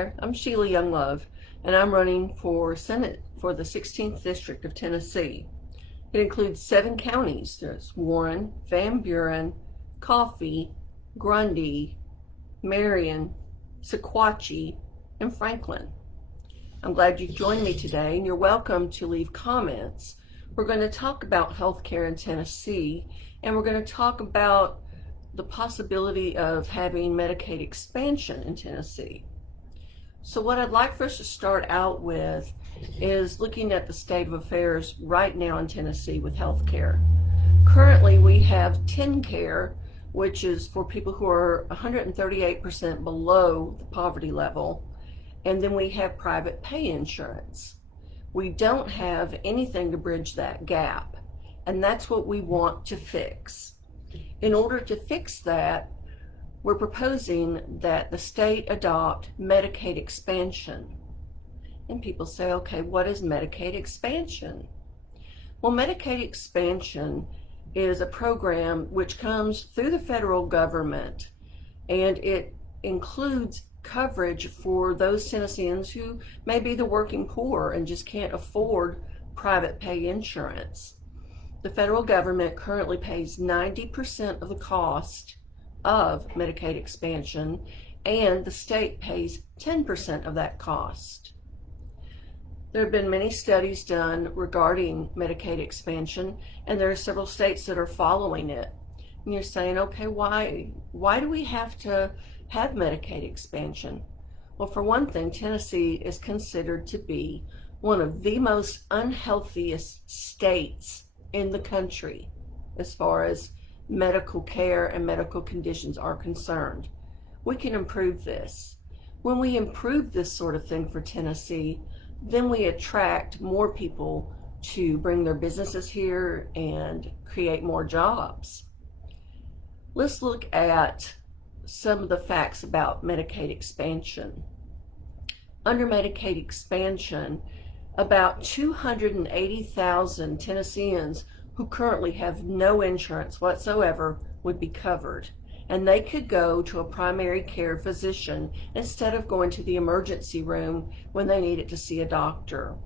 there, I'm Sheila Younglove, and I'm running for Senate for the 16th District of Tennessee. It includes 7 counties. There's Warren, Van Buren, Coffee, Grundy, Marion, Sequatchie, and Franklin. I'm glad you've joined me today, and you're welcome to leave comments. We're going to talk about healthcare in Tennessee, and we're going to talk about the possibility of having Medicaid expansion in Tennessee. So what I'd like for us to start out with is looking at the state of affairs right now in Tennessee with healthcare. Currently, we have TennCare, which is for people who are 138% below the poverty level, and then we have private pay insurance. We don't have anything to bridge that gap, and that's what we want to fix. In order to fix that, we're proposing that the state adopt Medicaid expansion. And people say, okay, what is Medicaid expansion? Well, Medicaid expansion is a program which comes through the federal government, and it includes coverage for those Tennesseans who may be the working poor and just can't afford private pay insurance. The federal government currently pays 90% of the cost of Medicaid expansion, and the state pays 10% of that cost. There have been many studies done regarding Medicaid expansion, and there are several states that are following it. And you're saying, okay, why do we have to have Medicaid expansion? Well, for one thing, Tennessee is considered to be one of the most unhealthiest states in the country as far as medical care and medical conditions are concerned. We can improve this. When we improve this sort of thing for Tennessee, then we attract more people to bring their businesses here and create more jobs. Let's look at some of the facts about Medicaid expansion. Under Medicaid expansion, about 280,000 Tennesseans who currently have no insurance whatsoever would be covered, and they could go to a primary care physician instead of going to the emergency room when they needed to see a doctor.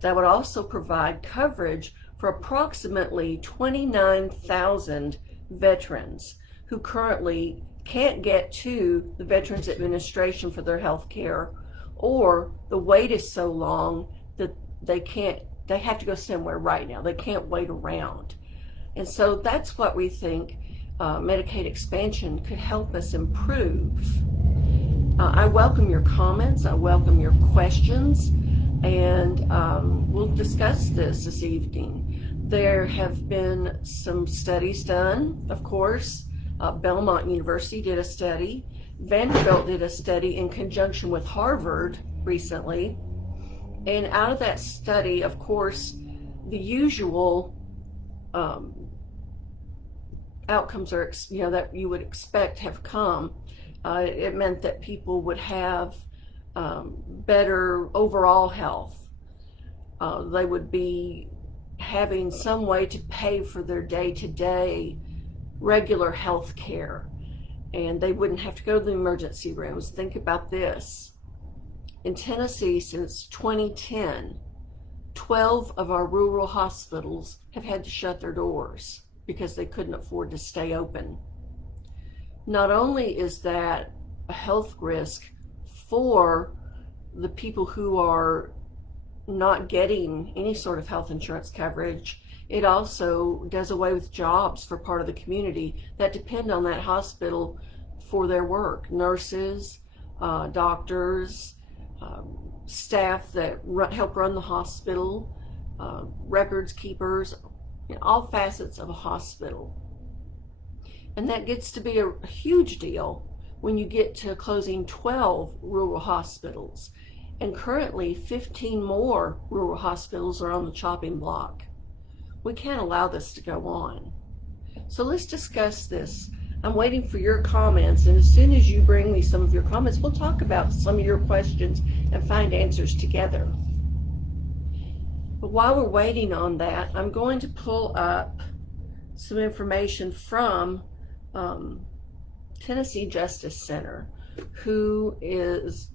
That would also provide coverage for approximately 29,000 veterans who currently can't get to the Veterans Administration for their health care, or the wait is so long that they have to go somewhere right now. They can't wait around. And so that's what we think Medicaid expansion could help us improve. I welcome your comments. I welcome your questions, and we'll discuss this evening. There have been some studies done, of course. Belmont University did a study. Vanderbilt did a study in conjunction with Harvard recently. And out of that study, of course, the usual outcomes are, that you would expect have come. It meant that people would have better overall health. They would be having some way to pay for their day-to-day regular health care, and they wouldn't have to go to the emergency rooms. Think about this. In Tennessee, since 2010, 12 of our rural hospitals have had to shut their doors because they couldn't afford to stay open. Not only is that a health risk for the people who are not getting any sort of health insurance coverage, it also does away with jobs for part of the community that depend on that hospital for their work. Nurses, doctors, staff that help run the hospital, records keepers, all facets of a hospital. And that gets to be a huge deal when you get to closing 12 rural hospitals. And currently 15 more rural hospitals are on the chopping block. We can't allow this to go on. So let's discuss this. I'm waiting for your comments, and as soon as you bring me some of your comments, we'll talk about some of your questions and find answers together. But while we're waiting on that, I'm going to pull up some information from Tennessee Justice Center. who is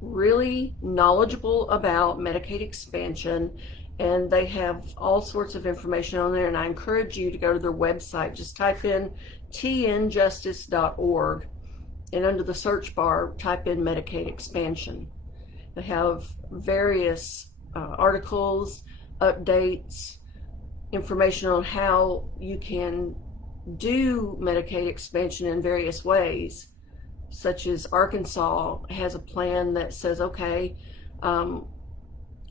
really knowledgeable about Medicaid expansion, and they have all sorts of information on there, and I encourage you to go to their website. Just type in tnjustice.org, and under the search bar type in Medicaid expansion. They have various articles, updates, information on how you can do Medicaid expansion in various ways, such as Arkansas has a plan that says, okay,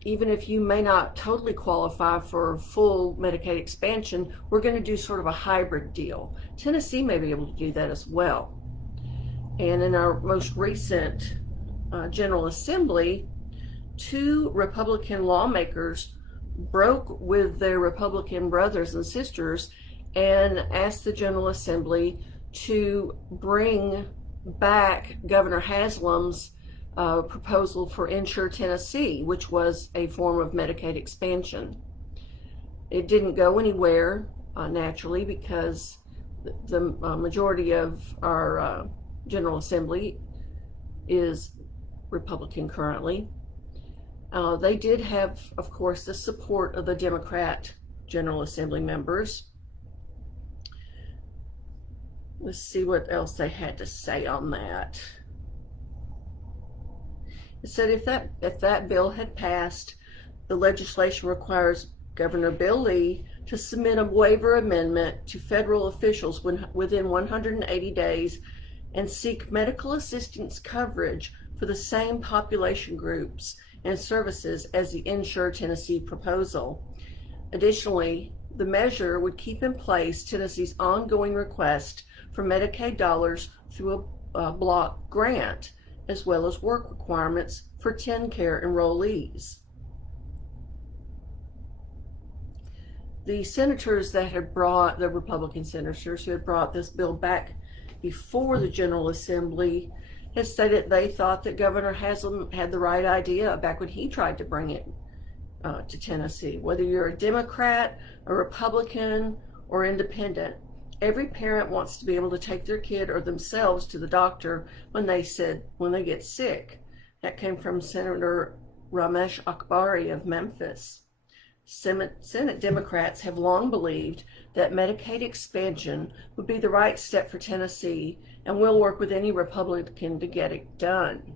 even if you may not totally qualify for full Medicaid expansion, we're going to do sort of a hybrid deal. Tennessee may be able to do that as well. And in our most recent General Assembly, 2 Republican lawmakers broke with their Republican brothers and sisters and asked the General Assembly to bring back Governor Haslam's proposal for Insure Tennessee, which was a form of Medicaid expansion. It didn't go anywhere, naturally, because the majority of our General Assembly is Republican currently. They did have, of course, the support of the Democrat General Assembly members. Let's see what else they had to say on that. It said if that bill had passed, the legislation requires Governor Bill Lee to submit a waiver amendment to federal officials within 180 days and seek medical assistance coverage for the same population groups and services as the Insure Tennessee proposal. Additionally, the measure would keep in place Tennessee's ongoing request for Medicaid dollars through a block grant, as well as work requirements for TennCare enrollees. The senators that had brought, the Republican senators who had brought this bill back before the General Assembly, had stated they thought that Governor Haslam had the right idea back when he tried to bring it to Tennessee. Whether you're a Democrat, a Republican, or independent, every parent wants to be able to take their kid or themselves to the doctor when they get sick. That came from Senator Ramesh Akbari of Memphis. Senate Democrats have long believed that Medicaid expansion would be the right step for Tennessee, and will work with any Republican to get it done.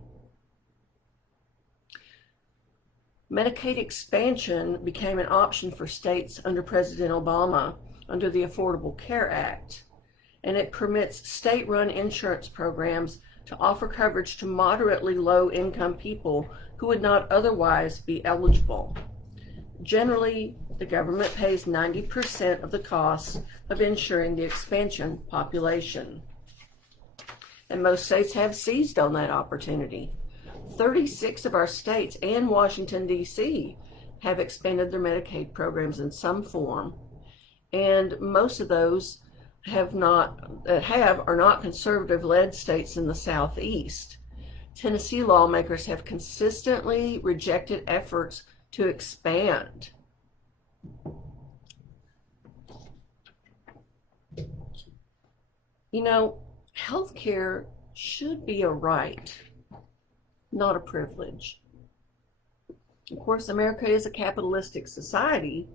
Medicaid expansion became an option for states under President Obama under the Affordable Care Act, and it permits state-run insurance programs to offer coverage to moderately low-income people who would not otherwise be eligible. Generally, the government pays 90% of the costs of insuring the expansion population. And most states have seized on that opportunity. 36 of our states and Washington, D.C. have expanded their Medicaid programs in some form, and most of those are not conservative-led states in the Southeast. Tennessee lawmakers have consistently rejected efforts to expand. You know, healthcare should be a right, not a privilege. Of course, America is a capitalistic society,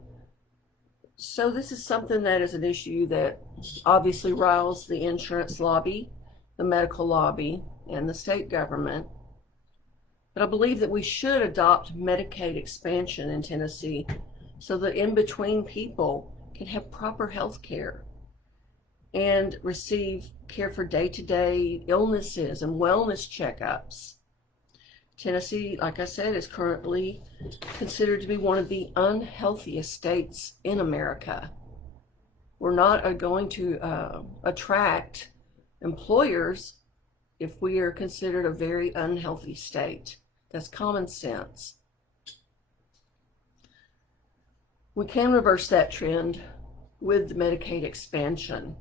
so this is something that is an issue that obviously riles the insurance lobby, the medical lobby, and the state government. But I believe that we should adopt Medicaid expansion in Tennessee so that in-between people can have proper health care and receive care for day-to-day illnesses and wellness checkups. Tennessee, like I said, is currently considered to be one of the unhealthiest states in America. We're not going to attract employers if we are considered a very unhealthy state. That's common sense. We can reverse that trend with the Medicaid expansion.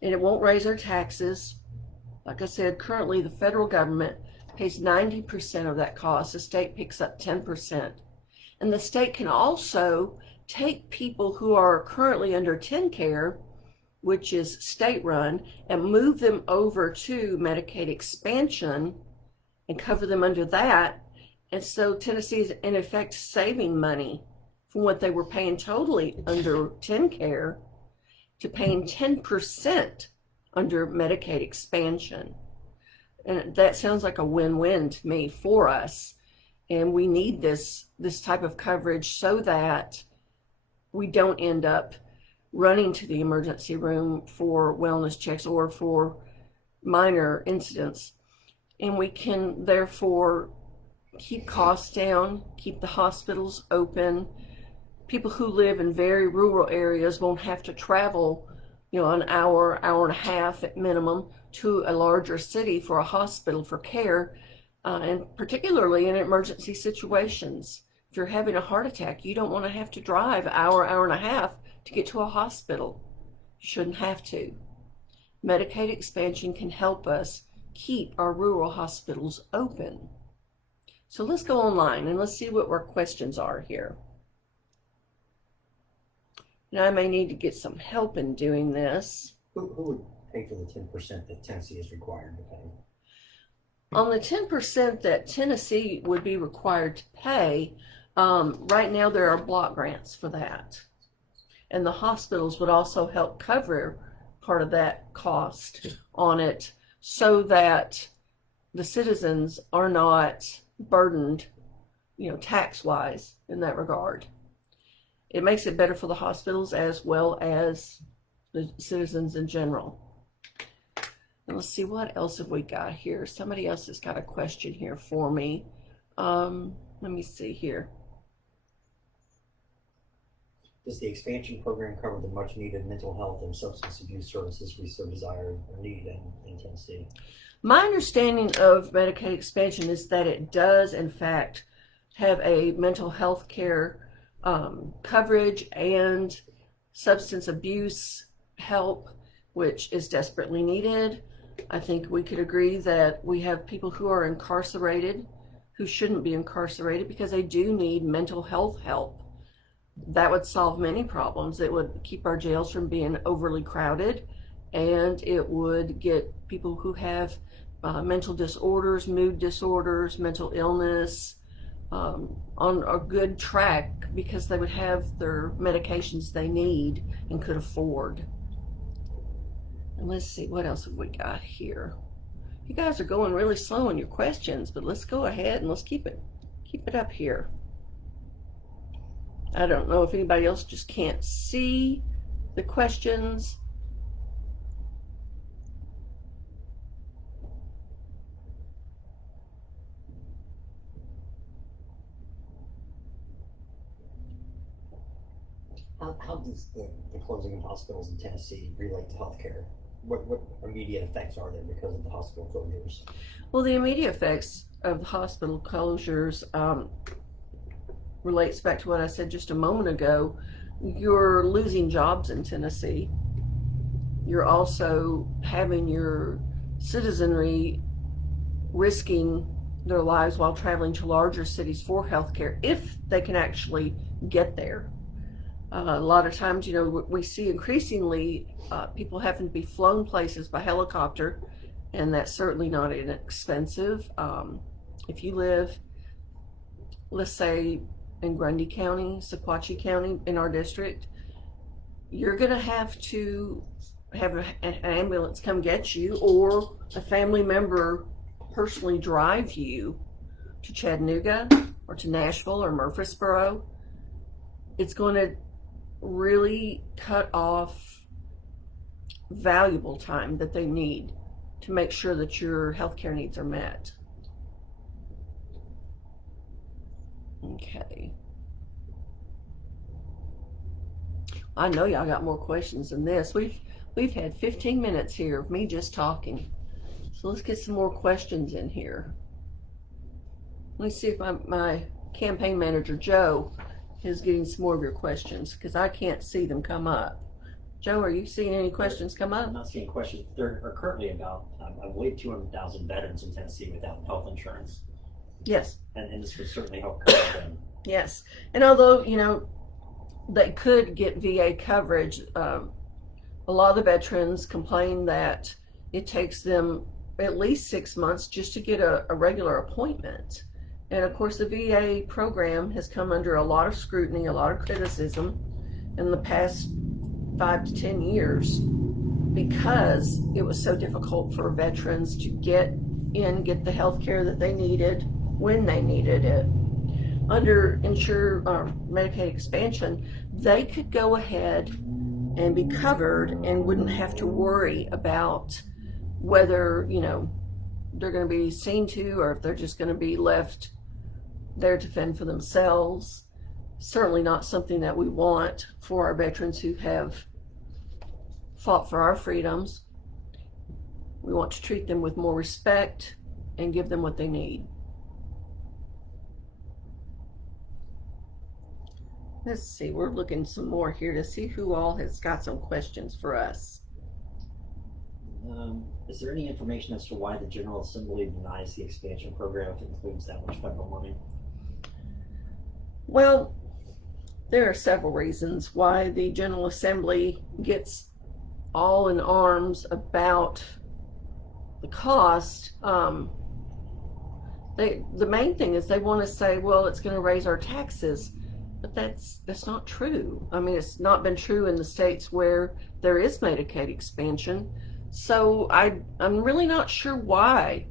And it won't raise our taxes. Like I said, currently the federal government pays 90% of that cost. The state picks up 10%. And the state can also take people who are currently under TennCare which is state-run, and move them over to Medicaid expansion and cover them under that. And so Tennessee is in effect saving money from what they were paying totally under TennCare to paying 10% under Medicaid expansion. And that sounds like a win-win to me for us. And we need this type of coverage so that we don't end up running to the emergency room for wellness checks or for minor incidents. And we can therefore keep costs down, keep the hospitals open. People who live in very rural areas won't have to travel, an hour and a half at minimum to a larger city for a hospital for care, and particularly in emergency situations. If you're having a heart attack, you don't want to have to drive an hour and a half to get to a hospital. You shouldn't have to. Medicaid expansion can help us keep our rural hospitals open. So let's go online and let's see what our questions are here. Now I may need to get some help in doing this. Who would pay for the 10% that Tennessee is required to pay? On the 10% that Tennessee would be required to pay, right now there are block grants for that. And the hospitals would also help cover part of that cost on it so that the citizens are not burdened, tax-wise in that regard. It makes it better for the hospitals as well as the citizens in general. And let's see, what else have we got here? Somebody else has got a question here for me. Let me see here. Does the expansion program cover the much needed mental health and substance abuse services we so desire or need in Tennessee? My understanding of Medicaid expansion is that it does, in fact, have a mental health care coverage and substance abuse help, which is desperately needed. I think we could agree that we have people who are incarcerated who shouldn't be incarcerated because they do need mental health help. That would solve many problems. It would keep our jails from being overly crowded, and it would get people who have mental disorders, mood disorders, mental illness on a good track because they would have their medications they need and could afford. And let's see, what else have we got here? You guys are going really slow in your questions, but let's go ahead and let's keep it up here. I don't know if anybody else just can't see the questions. How does the closing of hospitals in Tennessee relate to healthcare? What immediate effects are there because of the hospital closures? Well, the immediate effects of the hospital closures relates back to what I said just a moment ago. You're losing jobs in Tennessee. You're also having your citizenry risking their lives while traveling to larger cities for healthcare if they can actually get there. A lot of times, we see increasingly people having to be flown places by helicopter, and that's certainly not inexpensive. If you live, let's say, in Grundy County, Sequatchie County, in our district, you're going to have an ambulance come get you, or a family member personally drive you to Chattanooga or to Nashville or Murfreesboro. It's going to really cut off valuable time that they need to make sure that your healthcare needs are met. Okay. I know y'all got more questions than this. We've had 15 minutes here of me just talking. So let's get some more questions in here. Let me see if my campaign manager, Joe, is getting some more of your questions because I can't see them come up. Joe, are you seeing any questions come up? I'm not seeing questions. There are currently about, I believe, 200,000 veterans in Tennessee without health insurance. Yes. And this would certainly help cover them. Yes. And although, they could get VA coverage, a lot of the veterans complain that it takes them at least 6 months just to get a regular appointment. And of course, the VA program has come under a lot of scrutiny, a lot of criticism in the past 5 to 10 years because it was so difficult for veterans to get the health care that they needed when they needed it. Under Medicaid expansion, they could go ahead and be covered and wouldn't have to worry about whether, they're going to be seen to or if they're just going to be left there to fend for themselves. Certainly not something that we want for our veterans who have fought for our freedoms. We want to treat them with more respect and give them what they need. Let's see, we're looking some more here to see who all has got some questions for us. Is there any information as to why the General Assembly denies the expansion program if it includes that much federal money? Well, there are several reasons why the General Assembly gets all in arms about the cost. The main thing is they want to say, well, it's going to raise our taxes, but that's not true. I mean, it's not been true in the states where there is Medicaid expansion. So I'm really not sure why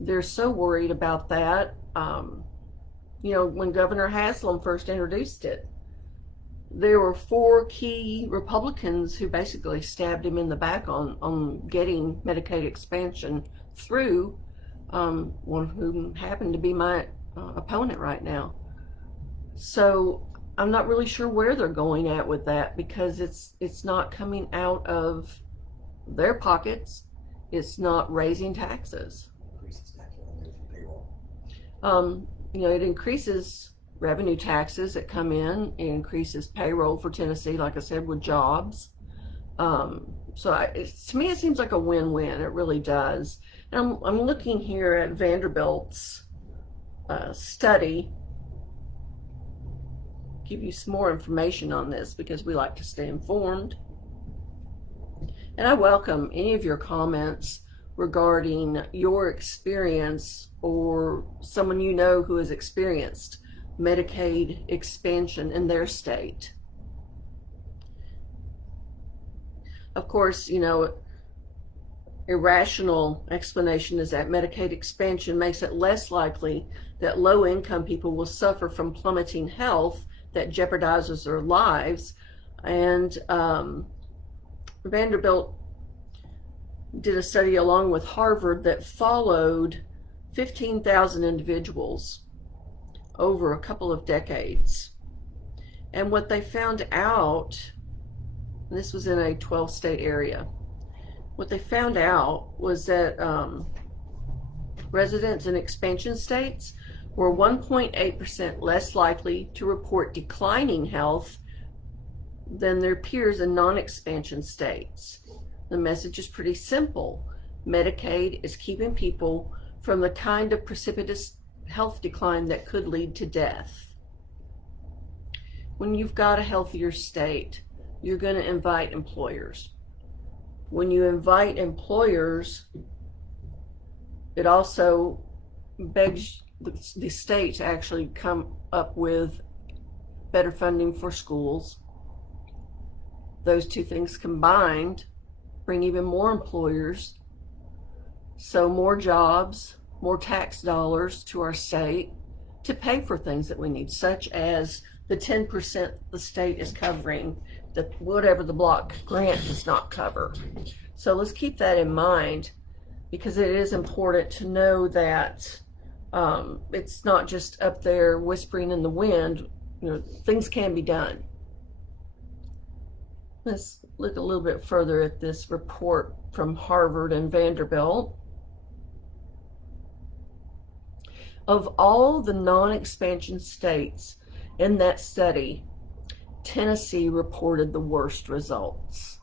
they're so worried about that. When Governor Haslam first introduced it, there were 4 key Republicans who basically stabbed him in the back on getting Medicaid expansion through, one of whom happened to be my opponent right now. So I'm not really sure where they're going at with that because it's not coming out of their pockets. It's not raising taxes. It increases revenue taxes that come in. It increases payroll for Tennessee, like I said, with jobs. To me, it seems like a win-win. It really does. And I'm looking here at Vanderbilt's study. Give you some more information on this because we like to stay informed. And I welcome any of your comments regarding your experience or someone you know who has experienced Medicaid expansion in their state. Of course, irrational explanation is that Medicaid expansion makes it less likely that low-income people will suffer from plummeting health that jeopardizes their lives. And Vanderbilt did a study along with Harvard that followed 15,000 individuals over a couple of decades. And what they found out, and this was in a 12-state area, what they found out was that residents in expansion states were 1.8% less likely to report declining health than their peers in non-expansion states. The message is pretty simple. Medicaid is keeping people from the kind of precipitous health decline that could lead to death. When you've got a healthier state, you're going to invite employers. When you invite employers, it also begs the state to actually come up with better funding for schools. Those two things combined bring even more employers, so more jobs, more tax dollars to our state to pay for things that we need, such as the 10% the state is covering, that whatever the block grant does not cover. So let's keep that in mind, because it is important to know that it's not just up there whispering in the wind. Things can be done. Let's look a little bit further at this report from Harvard and Vanderbilt. Of all the non-expansion states in that study, Tennessee reported the worst results.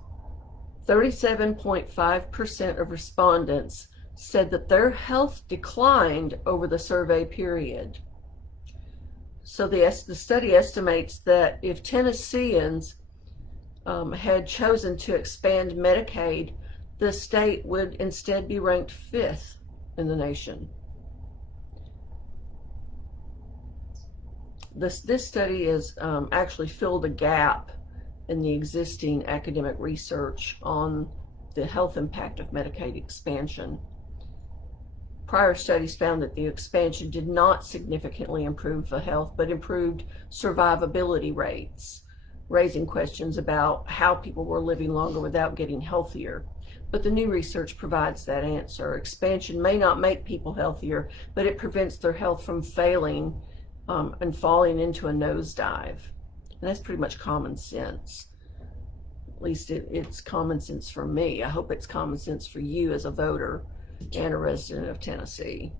37.5% of respondents said that their health declined over the survey period. So the study estimates that if Tennesseans had chosen to expand Medicaid, the state would instead be ranked 5th in the nation. This study is actually filled a gap in the existing academic research on the health impact of Medicaid expansion. Prior studies found that the expansion did not significantly improve the health, but improved survivability rates, raising questions about how people were living longer without getting healthier. But the new research provides that answer. Expansion may not make people healthier, but it prevents their health from failing and falling into a nosedive. And that's pretty much common sense. At least it's common sense for me. I hope it's common sense for you as a voter and a resident of Tennessee.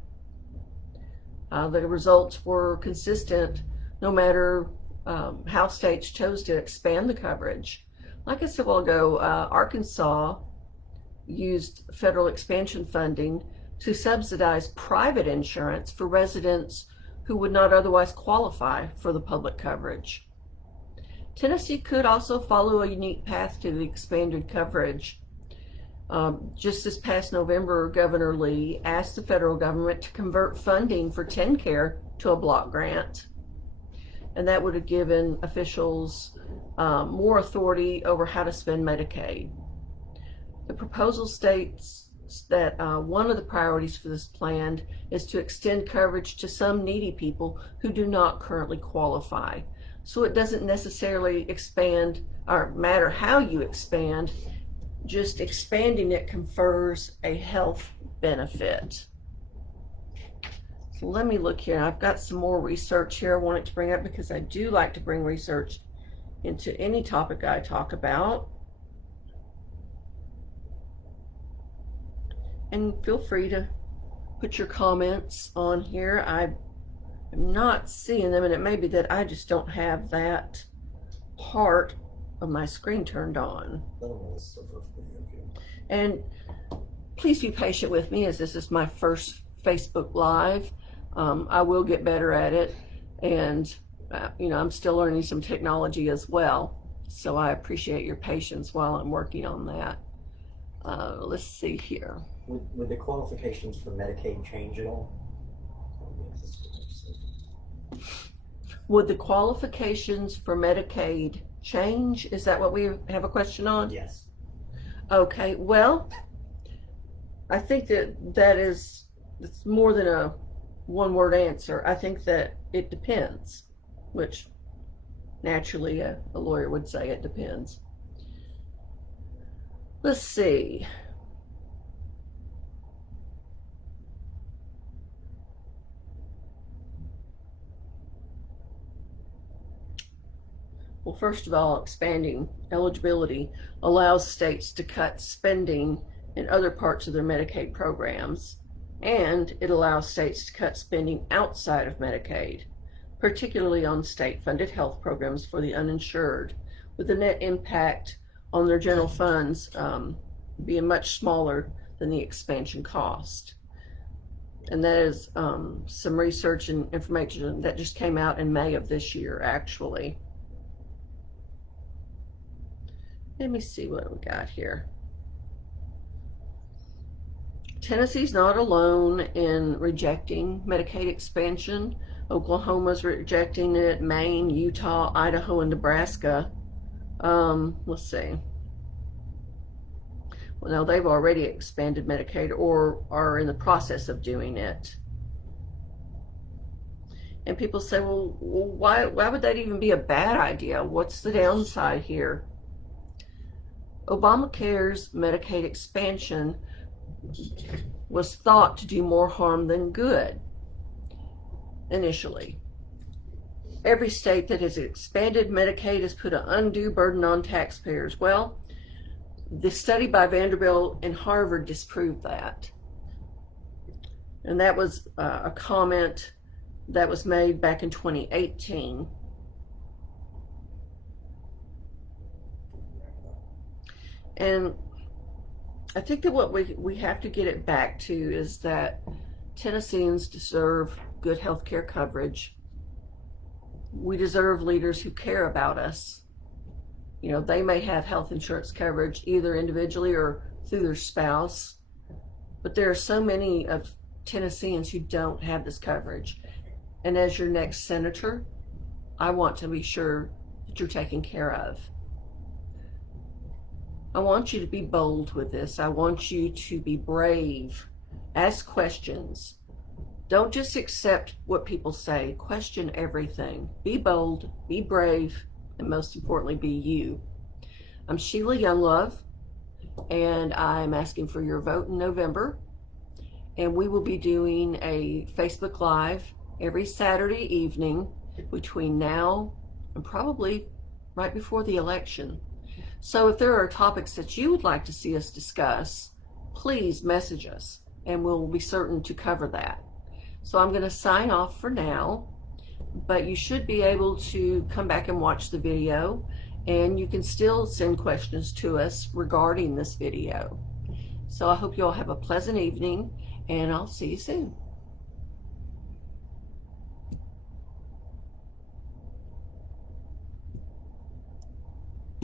The results were consistent no matter how states chose to expand the coverage. Like I said a while ago, Arkansas used federal expansion funding to subsidize private insurance for residents who would not otherwise qualify for the public coverage. Tennessee could also follow a unique path to the expanded coverage. Just this past November, Governor Lee asked the federal government to convert funding for TennCare to a block grant, and that would have given officials more authority over how to spend Medicaid. The proposal states that one of the priorities for this plan is to extend coverage to some needy people who do not currently qualify. So it doesn't necessarily expand or matter how you expand, just expanding it confers a health benefit. So let me look here. I've got some more research here I wanted to bring up because I do like to bring research into any topic I talk about. And feel free to put your comments on here. I'm not seeing them, and it may be that I just don't have that part of my screen turned on. And please be patient with me as this is my first Facebook Live. I will get better at it, and I'm still learning some technology as well. So I appreciate your patience while I'm working on that. Let's see here. Would the qualifications for Medicaid change at all? Would the qualifications for Medicaid change? Is that what we have a question on? Yes. Okay, well, I think it's more than a one-word answer. I think that it depends, which naturally a lawyer would say it depends. Let's see. Well, first of all, expanding eligibility allows states to cut spending in other parts of their Medicaid programs, and it allows states to cut spending outside of Medicaid, particularly on state-funded health programs for the uninsured, with the net impact on their general funds being much smaller than the expansion cost. And that is some research and information that just came out in May of this year, actually. Let me see what we got here. Tennessee's not alone in rejecting Medicaid expansion. Oklahoma's rejecting it, Maine, Utah, Idaho, and Nebraska. Let's see. Well, now they've already expanded Medicaid or are in the process of doing it. And people say, well, why would that even be a bad idea? What's the downside here? Obamacare's Medicaid expansion was thought to do more harm than good initially. Every state that has expanded Medicaid has put an undue burden on taxpayers. Well, the study by Vanderbilt and Harvard disproved that. And that was a comment that was made back in 2018. And I think that what we have to get it back to is that Tennesseans deserve good health care coverage. We deserve leaders who care about us. You know, they may have health insurance coverage either individually or through their spouse, but there are so many of Tennesseans who don't have this coverage. And as your next senator, I want to be sure that you're taken care of. I want you to be bold with this. I want you to be brave. Ask questions. Don't just accept what people say. Question everything. Be bold, be brave, and most importantly, be you. I'm Sheila Younglove, and I'm asking for your vote in November. And we will be doing a Facebook Live every Saturday evening between now and probably right before the election. So if there are topics that you would like to see us discuss, please message us and we'll be certain to cover that. So I'm going to sign off for now, but you should be able to come back and watch the video, and you can still send questions to us regarding this video. So I hope you all have a pleasant evening, and I'll see you soon.